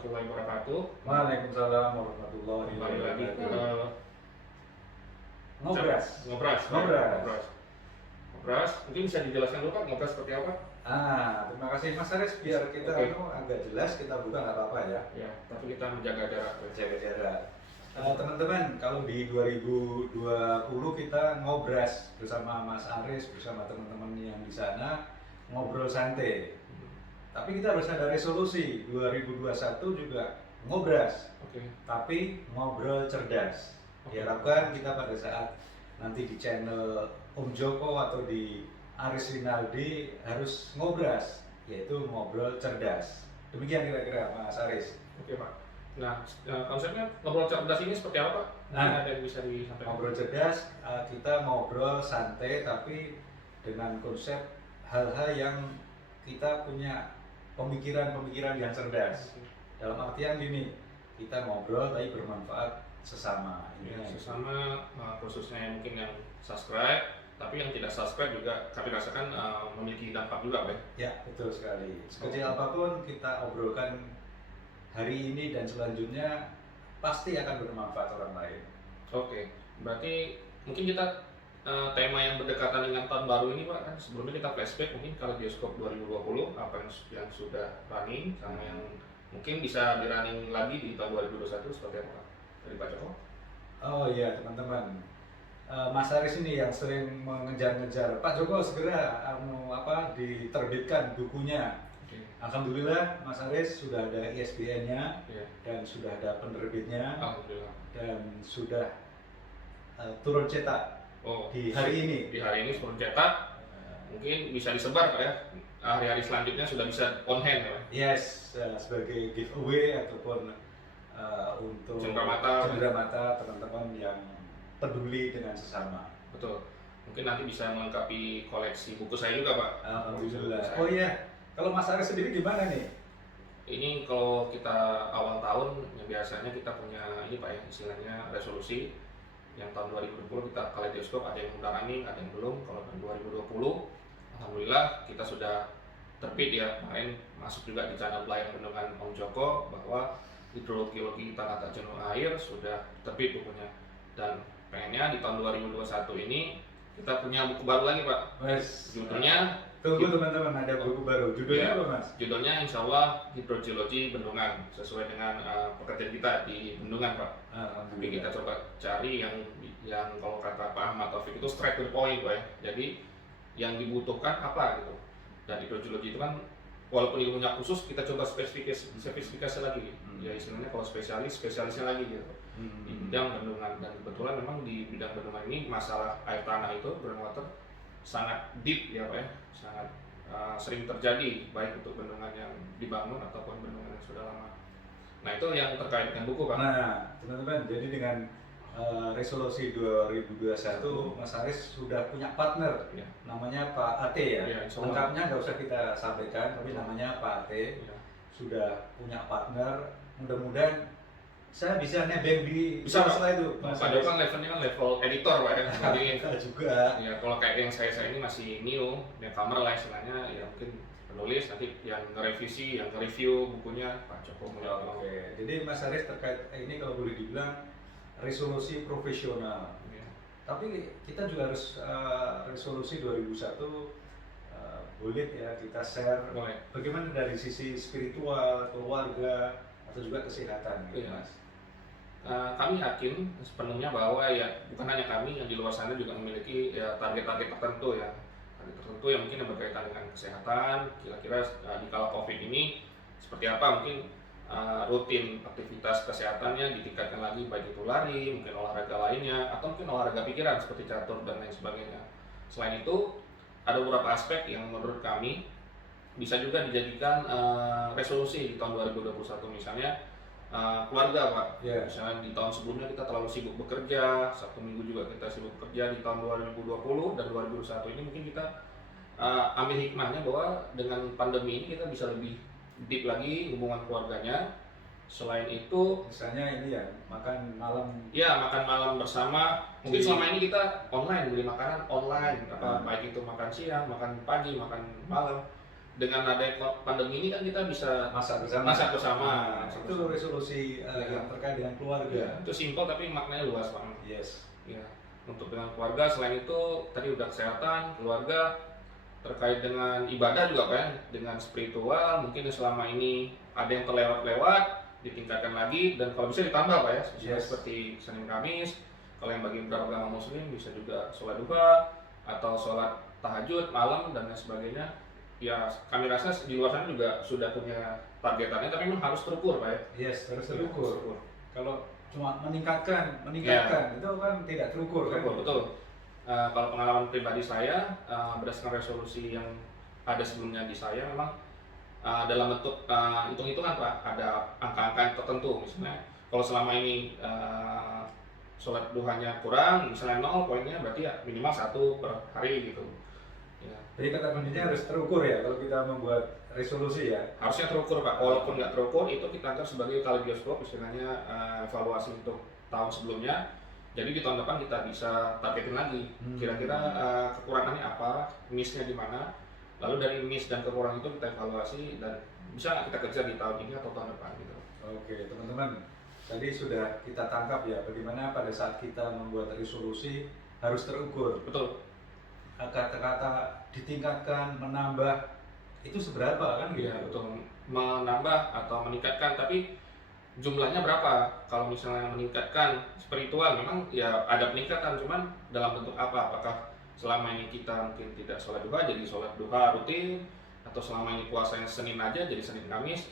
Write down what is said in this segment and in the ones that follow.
warahmatullahi wabarakatuh. Waalaikumsalam warahmatullahi Kembali lagi ke wabarakatuh. Ngobras. Ngobras. Mungkin bisa dijelaskan dulu Pak, ngobras seperti apa? Terima kasih Mas Aris, biar kita agak jelas, kita buka nggak apa-apa ya. Ya, tapi kita menjaga jarak. Jaga jarak. Teman-teman, kalau di 2020 kita ngobras bersama Mas Aris, bersama teman-teman yang di sana, ngobrol santai. Tapi kita harus ada resolusi 2021 juga ngobras, tapi ngobrol cerdas. Diharapkan kita pada saat nanti di channel Om Joko atau di Aris Rinaldi harus ngobras, yaitu ngobrol cerdas. Demikian kira-kira Mas Aris. Oke Pak. Nah, konsepnya ngobrol cerdas ini seperti apa Pak? Ada yang bisa disampaikan? Ngobrol cerdas, kita ngobrol santai tapi dengan konsep hal-hal yang kita punya pemikiran-pemikiran yang cerdas. Dalam artian gini, kita ngobrol tapi bermanfaat sesama. Sesama, khususnya yang mungkin yang subscribe, tapi yang tidak subscribe juga kami rasakan memiliki dampak juga Pak. Ya, betul sekali. Sekecil apapun kita obrolkan hari ini dan selanjutnya pasti akan bermanfaat orang lain. Oke, berarti mungkin kita tema yang berdekatan dengan tahun baru ini Pak, kan sebelumnya kita flashback mungkin kalau bioskop 2020 apa yang sudah running sama yang mungkin bisa di running lagi di tahun 2021 seperti apa Pak? Dari Pak Joko? Oh iya teman-teman, Mas Aris ini yang sering mengejar-ngejar Pak Joko segera diterbitkan bukunya. Alhamdulillah Mas Aris sudah ada ISBN-nya dan sudah ada penerbitnya dan sudah turun cetak. Di hari ini. Di hari ini turun cetak, mungkin bisa disebar Pak ya. Hari-hari selanjutnya sudah bisa on hand ya Pak? Yes, sebagai giveaway ataupun untuk cendera mata teman-teman yang peduli dengan sesama. Betul. Mungkin nanti bisa melengkapi koleksi buku saya juga Pak. Alhamdulillah. Oh iya, kalau Mas Aris sendiri gimana nih? Ini kalau kita awal tahun, ya biasanya kita punya ini Pak ya, istilahnya resolusi. Yang tahun 2020 kita kaleidoskop, ada yang udah running, ada yang belum. Kalau tahun 2020, alhamdulillah kita sudah terbit ya. Kemarin masuk juga di channel Belayang Bendungan Om Joko bahwa hidrogeologi tanah tak jenuh air sudah terbit bukunya. Dan pengennya di tahun 2021 ini kita punya buku baru lagi Pak. Judulnya tunggu teman-teman, ada buku baru. Judulnya apa Mas? Judulnya insya Allah hidrogeologi Bendungan, sesuai dengan pekerjaan kita di Bendungan Pak. Tapi kita coba cari yang kalau kata Pak Ahmad Taufik itu straight to the point Pak ya. Jadi yang dibutuhkan apa gitu. Dan hidrogeologi itu kan walaupun ilmunya khusus, kita coba spesifikasi lagi. Ya istilahnya kalau spesialisnya lagi gitu. Di bidang bendungan, dan kebetulan memang di bidang bendungan ini masalah air tanah itu groundwater sangat deep ya Pak ya, sangat sering terjadi baik untuk bendungan yang dibangun ataupun bendungan yang sudah lama. Nah itu yang terkait dengan buku Pak. Nah teman-teman, jadi dengan resolusi 2021 Mas Aris sudah punya partner namanya Pak Ate ya. Lengkapnya nggak usah kita sampaikan, tapi namanya Pak Ate sudah punya partner. Mudah-mudahan saya bisa nebeng di setelah itu. Pak Joko kan levelnya kan level editor Pak ya. Jadi juga. Ya kalau kayak yang saya ini masih new, newcomer lah istilahnya, ya mungkin penulis nanti yang nge-revisi, yang nge-review bukunya Pak Joko. Oke. Jadi Mas Aris terkait ini kalau boleh dibilang resolusi profesional. Tapi kita juga harus resolusi 2001 boleh ya kita share. Bagaimana dari sisi spiritual, keluarga, atau juga kesehatan gitu Mas. Kami yakin sepenuhnya bahwa ya bukan hanya kami, yang di luar sana juga memiliki ya target-target tertentu ya, target tertentu yang mungkin berkaitan dengan kesehatan. Kira-kira di kala COVID ini seperti apa, mungkin rutin aktivitas kesehatannya ditingkatkan lagi, baik itu lari, mungkin olahraga lainnya, atau mungkin olahraga pikiran seperti catur dan lain sebagainya. Selain itu ada beberapa aspek yang menurut kami bisa juga dijadikan resolusi di tahun 2021, misalnya keluarga Pak. Misalnya di tahun sebelumnya kita terlalu sibuk bekerja, Sabtu Minggu juga kita sibuk bekerja. Di tahun 2020 dan 2021 ini mungkin kita ambil hikmahnya bahwa dengan pandemi ini kita bisa lebih deep lagi hubungan keluarganya. Selain itu, misalnya ini ya, makan malam. Ya, makan malam bersama. Mungkin selama ini kita online, beli makanan online, baik itu makan siang, makan pagi, makan malam. dengan adanya pandemi ini kan kita bisa Masak bersama. masak bersama. Nah, itu resolusi yang terkait dengan keluarga. Ya, itu simpel tapi maknanya luas banget. Yes. Ya, untuk dengan keluarga selain itu tadi udah kesehatan, keluarga, terkait dengan ibadah juga kan, dengan spiritual mungkin selama ini ada yang terlewat-lewat ditingkatkan lagi dan kalau bisa ditambah Pak ya, Yes. seperti Senin Kamis. Kalau yang bagi beragama Muslim bisa juga sholat duha atau sholat tahajud malam dan lain sebagainya. Ya kami rasa di luar sana juga sudah punya targetannya, tapi memang harus terukur Pak ya. Yes, terus Harus terukur. Kalau cuma meningkatkan, itu kan tidak terukur kan? Terukur, betul. Kalau pengalaman pribadi saya, berdasarkan resolusi yang ada sebelumnya di saya, memang dalam bentuk hitung-hitungan Pak, ada angka-angka tertentu. Misalnya kalau selama ini sholat duhanya kurang, misalnya 0 poinnya, berarti ya minimal 1 per hari gitu. Ya. Jadi kata kuncinya harus terukur ya kalau kita membuat resolusi ya. Harusnya terukur Pak, walaupun nggak terukur itu kita anggap sebagai kaleidoskop, istilahnya evaluasi untuk tahun sebelumnya. Jadi di tahun depan kita bisa targetin lagi, kira-kira kekurangannya apa, miss-nya di mana, lalu dari miss dan kekurangan itu kita evaluasi dan bisa nggak kita kejar di tahun ini atau tahun depan gitu. Oke teman-teman, tadi sudah kita tangkap ya bagaimana pada saat kita membuat resolusi harus terukur. Betul. Kata-kata ditingkatkan, menambah itu seberapa kan gitu? Iya betul, menambah atau meningkatkan, tapi jumlahnya berapa? Kalau misalnya meningkatkan spiritual memang ya ada peningkatan, cuman dalam bentuk apa? Apakah selama ini kita mungkin tidak sholat duha jadi sholat duha rutin, atau selama ini puasanya Senin aja jadi Senin Kamis?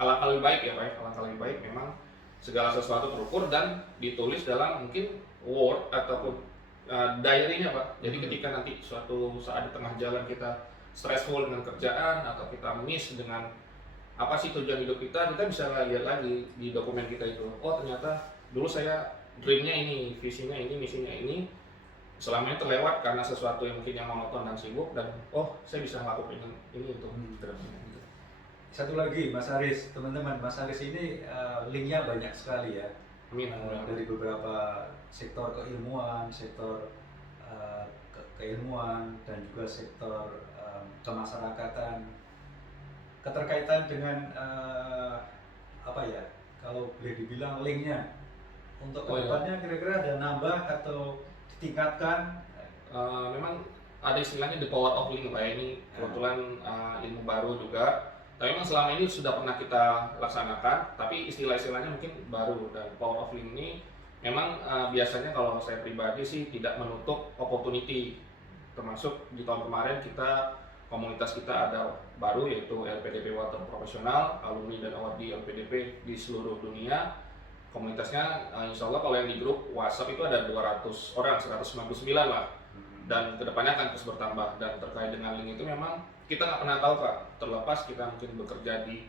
Alangkah lebih baik ya Pak, alangkah lebih baik memang segala sesuatu terukur dan ditulis dalam mungkin Word ataupun diary-nya Pak. Jadi ketika nanti suatu saat di tengah jalan kita stressful dengan kerjaan atau kita miss dengan apa sih tujuan hidup kita bisa lihat lagi di dokumen kita itu. Oh ternyata dulu saya dreamnya ini, visinya ini, misinya ini, selama ini terlewat karena sesuatu yang mungkin yang monoton dan sibuk, dan oh saya bisa melakukan ini untuk kedepannya. Gitu. Satu lagi Mas Aris, teman-teman, Mas Aris ini linknya banyak sekali ya. Amin. Dari beberapa sektor keilmuan, sektor keilmuan dan juga sektor kemasyarakatan, keterkaitan dengan apa ya, kalau boleh dibilang linknya untuk kedepannya kira-kira ada nambah atau ditingkatkan? Memang ada istilahnya the power of link Pak, ini kebetulan ilmu baru juga. Tapi memang selama ini sudah pernah kita laksanakan, tapi istilah-istilahnya mungkin baru. Dan power of link ini memang biasanya kalau saya pribadi sih tidak menutup opportunity. Termasuk di tahun kemarin komunitas kita ada baru yaitu LPDP Water Profesional, alumni dan awardee LPDP di seluruh dunia. Komunitasnya insya Allah kalau yang di grup WhatsApp itu ada 200 orang, 199 lah. Dan kedepannya akan terus bertambah. Dan terkait dengan link itu memang kita nggak pernah tahu Pak, terlepas kita mungkin bekerja di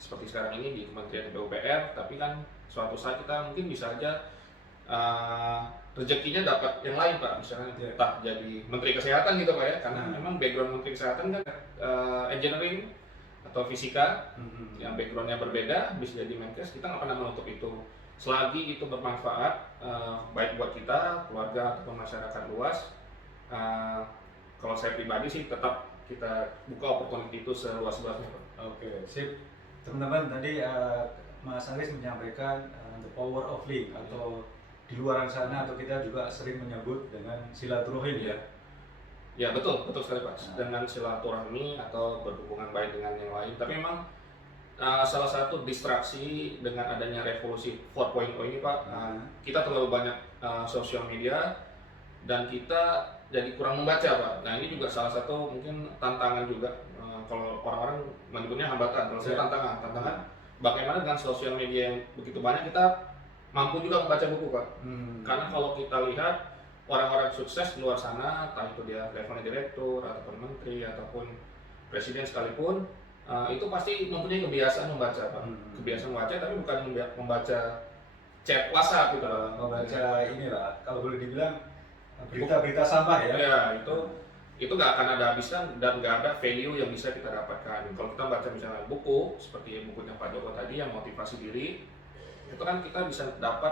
seperti sekarang ini di Kementerian PUPR, tapi kan suatu saat kita mungkin bisa aja rezekinya dapat yang lain Pak, misalnya entah jadi Menteri Kesehatan gitu Pak ya, karena memang background Menteri Kesehatan kan engineering atau fisika, yang backgroundnya berbeda, bisa jadi Menkes, kita nggak pernah menutup itu. Selagi itu bermanfaat, baik buat kita, keluarga ataupun masyarakat luas, kalau saya pribadi sih tetap kita buka opportunity itu seluas-luasnya Pak. Oke, sip. Teman-teman, tadi Mas Aris menyampaikan the power of link atau di luar sana atau kita juga sering menyebut dengan silaturahim ya. Ya betul sekali Pak. Dengan silaturahmi atau berhubungan baik dengan yang lain. Tapi memang salah satu distraksi dengan adanya revolusi 4.0 ini Pak, kita terlalu banyak sosial media dan kita jadi kurang membaca Pak. Nah ini juga salah satu mungkin tantangan juga, kalau orang-orang menyebutnya hambatan, kalau saya tantangan bagaimana dengan sosial media yang begitu banyak kita mampu juga membaca buku Pak. Karena kalau kita lihat orang-orang sukses di luar sana, entah itu dia levelnya direktur ataupun menteri ataupun presiden sekalipun, itu pasti mempunyai kebiasaan membaca Pak. Kebiasaan membaca, tapi bukan membaca chat WhatsApp gitu. Membaca inilah, kalau boleh dibilang berita-berita sampah ya. Ya itu nggak akan ada habisnya dan nggak ada value yang bisa kita dapatkan. Kalau kita baca misalnya buku seperti bukunya Pak Joko tadi yang motivasi diri, itu kan kita bisa dapat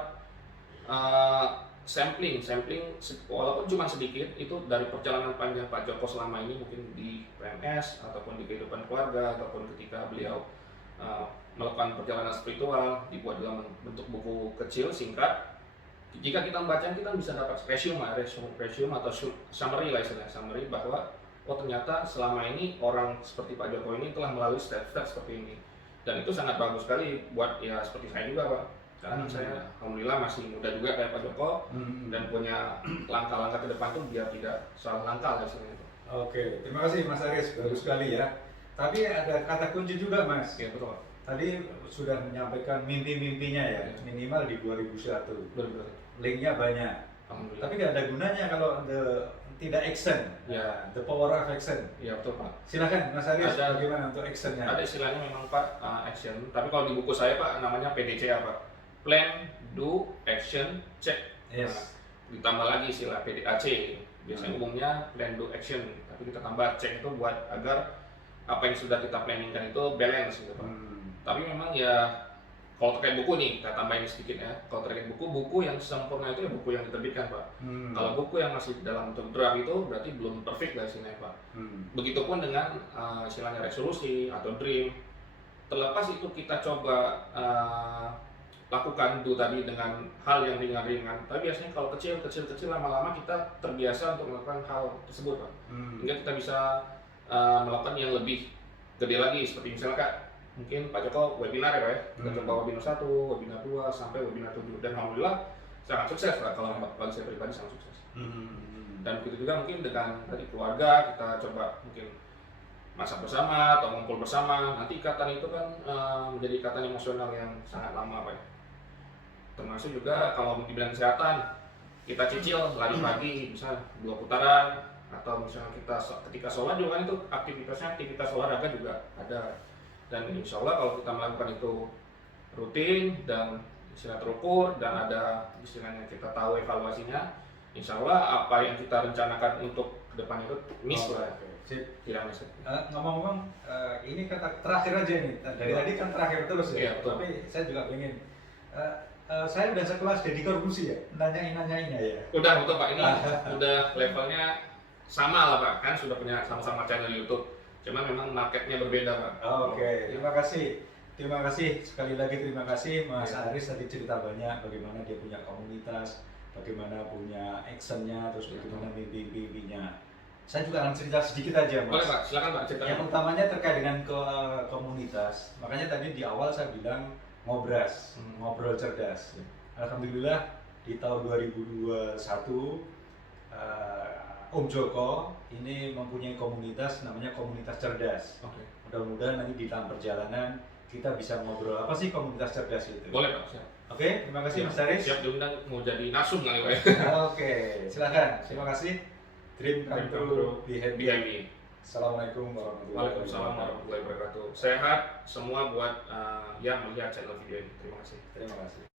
sampling walaupun cuma sedikit itu dari perjalanan panjang Pak Joko selama ini, mungkin di PNS ataupun di kehidupan keluarga ataupun ketika beliau melakukan perjalanan spiritual, dibuat dalam bentuk buku kecil singkat. Jika kita membacanya, kita bisa dapat resume atau summary lah istilahnya, summary bahwa oh ternyata selama ini orang seperti Pak Joko ini telah melalui step-step seperti ini, dan itu sangat bagus sekali buat ya seperti saya juga Pak, karena saya alhamdulillah masih muda juga kayak Pak Joko dan punya langkah-langkah ke depan tuh biar tidak salah langkah lah istilahnya. Oke, terima kasih Mas Aris, bagus sekali ya. Tapi ada kata kunci juga Mas. Ya betul Pak. Tadi sudah menyampaikan mimpi-mimpinya ya, minimal di 2001. Betul. Linknya banyak. Alhamdulillah. Tapi nggak ada gunanya kalau tidak action. Ya. The power of action. Ya betul Pak. Silakan Mas Aris, Ada- bagaimana untuk actionnya? Ada istilahnya memang Pak, action. Tapi kalau di buku saya Pak namanya PDCA Pak. Plan, do, action, check. Yes. Nah, ditambah lagi istilah PDAC. Biasanya umumnya plan, do, action. Tapi kita tambah check itu buat agar apa yang sudah kita planningkan itu balance gitu Pak. Tapi memang ya kalau terkait buku nih, kita tambahin sedikit ya. Kalau terkait buku yang sempurna itu ya buku yang diterbitkan Pak. Kalau buku yang masih dalam bentuk draft itu berarti belum perfect lah istilahnya Pak. Begitupun dengan istilahnya resolusi atau dream. Terlepas itu kita coba lakukan do tadi dengan hal yang ringan-ringan. Tapi biasanya kalau kecil lama-lama kita terbiasa untuk melakukan hal tersebut Pak. Hingga kita bisa melakukan yang lebih gede lagi, seperti misalnya Kak, mungkin Pak Joko webinar ya Pak ya. Kita coba webinar 1, webinar 2, sampai webinar 7. Dan alhamdulillah sangat sukses Pak, kalau bagi saya pribadi sangat sukses. Dan begitu juga mungkin dengan tadi keluarga, kita coba mungkin masak bersama atau ngumpul bersama. Nanti ikatan itu kan menjadi ikatan emosional yang sangat lama Pak ya. Termasuk juga kalau dibilang kesehatan, kita cicil lari pagi misalnya 2 putaran, atau misalnya kita ketika sholat juga kan itu aktivitas olahraga juga ada. Dan insya Allah kalau kita melakukan itu rutin dan istilah terukur dan ada istilahnya kita tahu evaluasinya, insya Allah apa yang kita rencanakan untuk ke depan itu miss lah. Sip. Tidak miss. Ngomong-ngomong, ini kata terakhir aja nih. Dari tadi kan terakhir terus ya. Iya, betul. Tapi saya juga pengen. Saya udah sekelas Deddy Corbuzier ya, nanyain ya. Udah betul Pak, ini udah levelnya sama lah Pak, kan sudah punya sama-sama channel YouTube. Cuma memang marketnya berbeda Pak. Oke, terima kasih. Terima kasih sekali lagi, terima kasih Mas Aris tadi cerita banyak bagaimana dia punya komunitas, bagaimana punya actionnya, terus bagaimana mimpi-mimpinya. Saya juga akan cerita sedikit aja Mas. Boleh Pak, silakan Pak ceritanya. Yang utamanya terkait dengan komunitas. Makanya tadi di awal saya bilang ngobras, ngobrol cerdas. Alhamdulillah di tahun 2021 Om Joko ini mempunyai komunitas namanya Komunitas Cerdas. Oke. Mudah-mudahan nanti di dalam perjalanan kita bisa ngobrol apa sih komunitas cerdas itu. Boleh Pak, siap. Oke, terima kasih Mas Aris. Siap diundang mau jadi nasum kali Pak. Oke, silakan. Terima kasih. Dream come true, be happy. Assalamualaikum warahmatullahi Waalaikumsalam warahmatullahi wabarakatuh. Sehat semua buat yang melihat channel video ini. Terima kasih. Terima kasih.